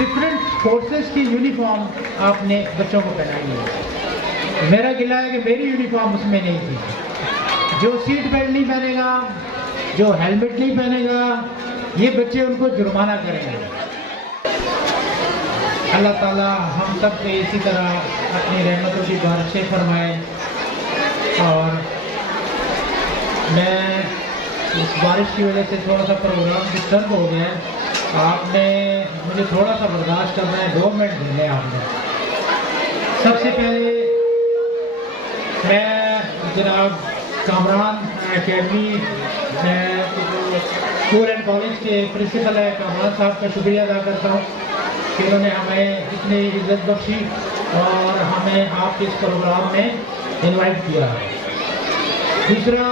Different forces की uniform आपने बच्चों को पहनाई है। मेरा गिला है कि मेरी यूनिफॉर्म उसमें नहीं थी। जो सीट बेल्ट नहीं पहनेगा, जो हेलमेट नहीं पहनेगा, ये बच्चे उनको जुर्माना करेंगे। अल्लाह ताला हम सब पे इसी तरह अपनी रहमतों की बारिशें फरमाए। और मैं इस बारिश की वजह से थोड़ा सा प्रोग्राम डिस्टर्ब हो गया है। आपने मुझे थोड़ा सा बर्दाश्त करना है, 2 मिनट देने आपने। सबसे पहले मैं जनाब Kamran academy school and college के प्रिंसिपल है कामरान साहब का शुक्रिया अदा करता हूँ कि उन्होंने हमें इतनी इज्जत बख्शी और हमें आपके इस प्रोग्राम में इनवाइट किया है। दूसरा,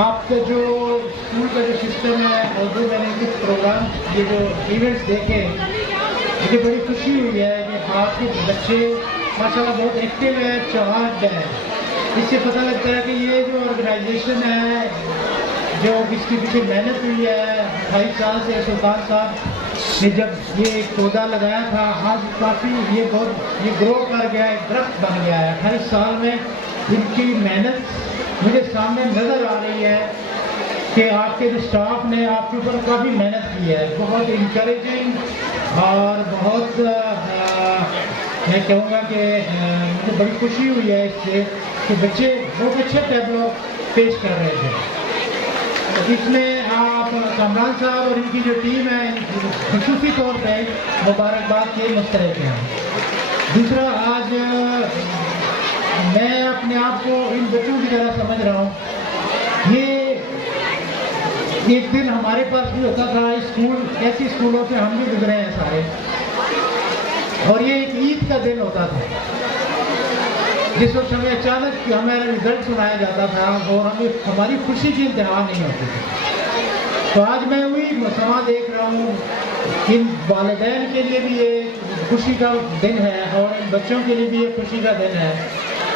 आपका जो स्कूल का जो सिस्टम है और जो मैंने कुछ प्रोग्राम, ये जो इवेंट्स देखे, मुझे बड़ी खुशी हुई है कि आपके बच्चे माशाल्लाह बहुत एक्टिव है, चार्ज है। इससे पता लगता है कि ये जो ऑर्गेनाइजेशन है, जो इसकी पीछे मेहनत हुई है 28 साल से सुल्तान साहब ने जब ये एक पौधा लगाया था, आज काफ़ी ये ग्रो कर गया है, दरख्त बन गया है। हर साल में इनकी मेहनत मुझे सामने नज़र आ रही है कि आपके जो स्टाफ ने आपके ऊपर काफ़ी मेहनत की है। बहुत इंकरेजिंग और बहुत मैं कहूँगा कि मुझे बड़ी खुशी हुई है इससे कि बच्चे बहुत अच्छे टैबलो पेश कर रहे थे। इसमें आप कामरान साहब और इनकी जो टीम है, खुसूसी तौर पे मुबारकबाद के मुस्तहिक हैं। दूसरा, आज मैं अपने आप को इन बच्चों की तरह समझ रहा हूँ। ये एक दिन हमारे पास भी होता था स्कूल, ऐसी स्कूलों से हम भी गुजरे हैं सारे, और ये एक ईद का दिन होता था जिस वक्त हमें अचानक हमारा रिजल्ट सुनाया जाता था और हमें हमारी खुशी की इंतहा नहीं होती थी। तो आज मैं वही समा देख रहा हूँ, इन वालिदैन के लिए भी ये खुशी का दिन है और इन बच्चों के लिए भी ये खुशी का दिन है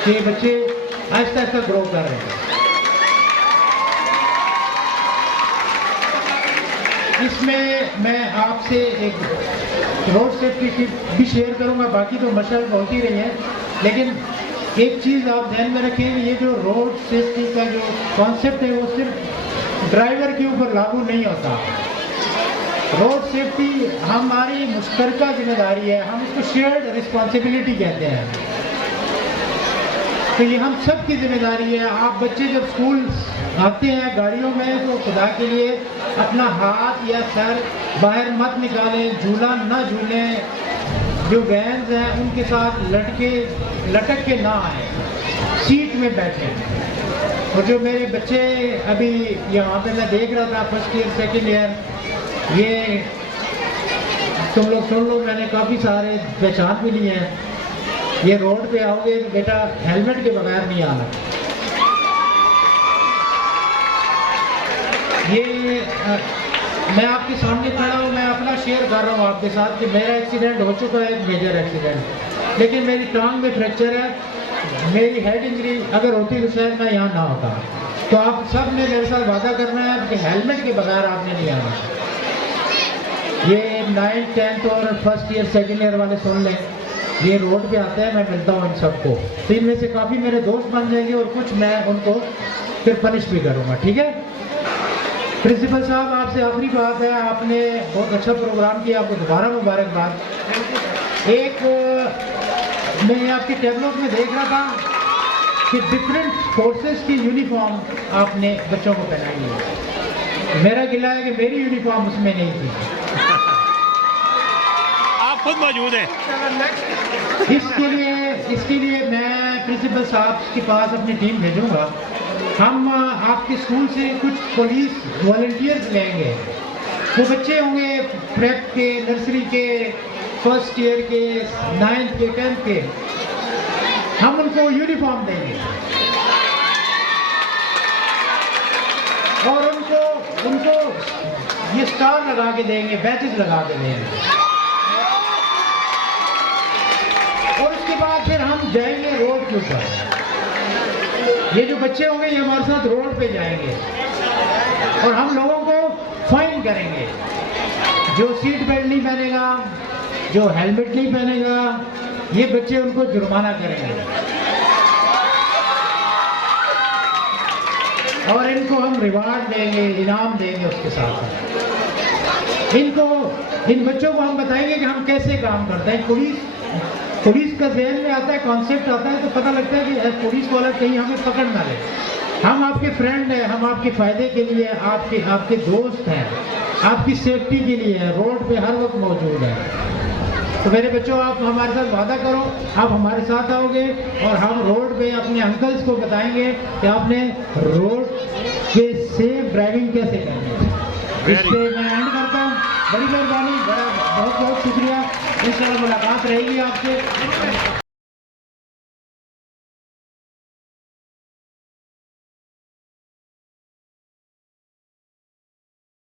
कि बच्चे आहिस्ता आहिस्ता ग्रो कर रहे हैं। इसमें मैं आपसे एक रोड सेफ्टी की भी शेयर करूंगा, बाकी तो मशल होती रही है, लेकिन एक चीज़ आप ध्यान में रखें, ये जो रोड सेफ्टी का जो कॉन्सेप्ट है वो सिर्फ ड्राइवर के ऊपर लागू नहीं होता। रोड सेफ्टी हमारी मुश्तरका जिम्मेदारी है, हम इसको शेयर्ड रिस्पॉन्सिबिलिटी कहते हैं। तो ये हम सब की जिम्मेदारी है। आप बच्चे जब स्कूल आते हैं गाड़ियों में तो खुदा के लिए अपना हाथ या सर बाहर मत निकालें, झूला ना झूलें, जो वैन्स हैं उनके साथ लटक के ना आए, सीट में बैठें। और जो मेरे बच्चे अभी यहाँ पे मैं देख रहा था फर्स्ट ईयर सेकेंड ईयर, ये तुम लोग सुन लो, मैंने काफ़ी सारे पहचान भी लिए हैं। ये रोड पे आओगे तो बेटा हेलमेट के बगैर नहीं आना। ये मैं आपके सामने खड़ा हूँ, मैं अपना शेयर कर रहा हूँ आपके साथ कि मेरा एक्सीडेंट हो चुका है, एक मेजर एक्सीडेंट, लेकिन मेरी टांग में फ्रैक्चर है। मेरी हेड इंजरी अगर होती तो शायद मैं यहाँ ना होता। तो आप सब ने मेरे साथ वादा करना है कि हेलमेट के बगैर आपने नहीं आना। ये 9th 10th और फर्स्ट ईयर सेकेंड ईयर वाले सुन लें, ये रोड पे आते हैं, मैं मिलता हूँ इन सबको, तो इनमें से काफ़ी मेरे दोस्त बन जाएंगे और कुछ मैं उनको फिर पनिश भी करूँगा, ठीक है। प्रिंसिपल साहब, आपसे आखिरी बात है, आपने बहुत अच्छा प्रोग्राम किया, आपको दोबारा मुबारकबाद। एक मैं आपके टैबलेट में देख रहा था कि डिफरेंट फोर्सेस की यूनिफॉर्म आपने बच्चों को पहनाई है। मेरा गिला है कि मेरी यूनिफॉर्म उसमें नहीं थी। आप खुद मौजूद हैं। इसके लिए मैं प्रिंसिपल साहब के पास अपनी टीम भेजूंगा। हम आपके स्कूल से कुछ पुलिस वॉलंटियर्स लेंगे। वो बच्चे होंगे प्रेप के, नर्सरी के, फर्स्ट ईयर के, 9th के, 10th के, हम उनको यूनिफॉर्म देंगे और उनको ये स्टार लगा के देंगे, बैचेस लगा के देंगे। और उसके बाद फिर हम जाएंगे रोड के ऊपर। ये जो बच्चे होंगे ये हमारे साथ रोड पे जाएंगे और हम लोगों को फाइन करेंगे। जो सीट बेल्ट नहीं पहनेगा, जो हेलमेट नहीं पहनेगा, ये बच्चे उनको जुर्माना करेंगे और इनको हम रिवार्ड देंगे, इनाम देंगे उसके साथ। इन बच्चों को हम बताएंगे कि हम कैसे काम करते हैं। पुलिस का जहन में आता है, कॉन्सेप्ट आता है तो पता लगता है कि पुलिस वाला कहीं हमें पकड़ ना ले। हम आपके फ्रेंड हैं, हम आपके फायदे के लिए, आपके दोस्त हैं, आपकी सेफ्टी के लिए है, रोड पे हर वक्त मौजूद है। तो मेरे बच्चों, आप हमारे साथ वादा करो, आप हमारे साथ आओगे और हम रोड पे अपने अंकल्स को बताएंगे कि आपने रोड पे सेफ ड्राइविंग कैसे करनी है। इस पे मैं एंड करता हूँ। बड़ी मेहरबानी, बहुत बहुत शुक्रिया। इंशाल्लाह मुलाकात रहेगी आपसे।